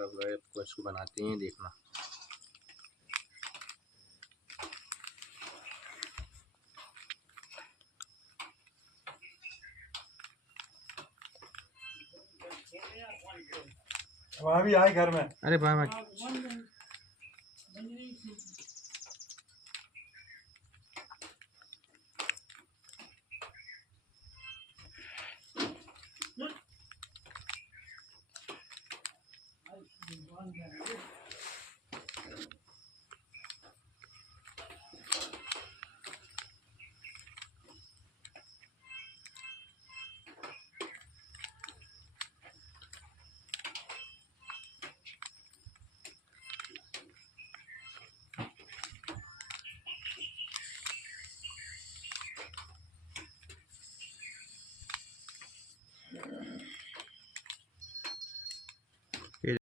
अब आपको इसको बनाते हैं, देखना। वहाँ भी आए घर में। अरे बाबा